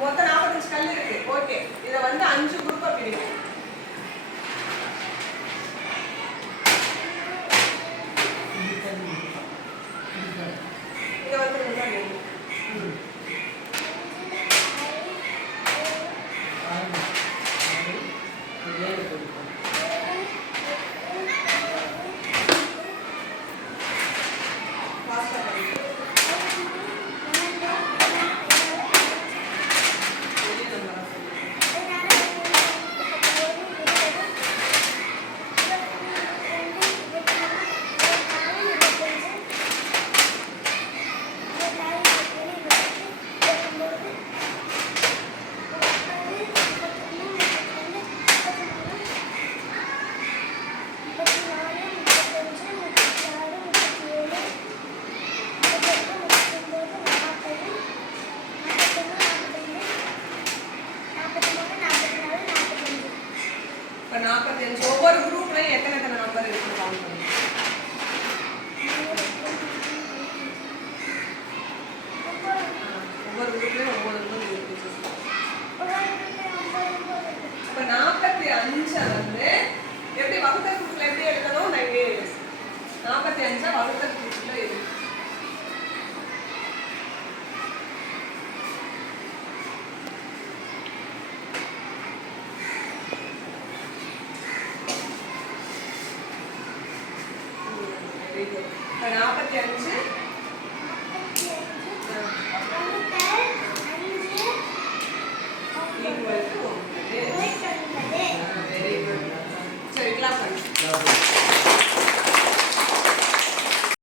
மொத்தம் 45 கல் இருக்கு. ஓகே, இதை வந்து 5 குரூப்பா பிரிக்கும். இதை வந்து 2 எழுதும். இப்போ 45 ஒவ்வொரு குரூப்லையும் எத்தனை நம்பர் இருக்கு கவுண்ட் பண்ணி. ஒவ்வொரு குரூப்லையும் 9 நம்பர் இருக்கு. இப்போ 45 வந்து எப்படி வகுத்தல் குரூப்ல எப்படி எழுதணும்? 45 வகுத்தல் குரூப்ல எழுதணும். இப்போ 45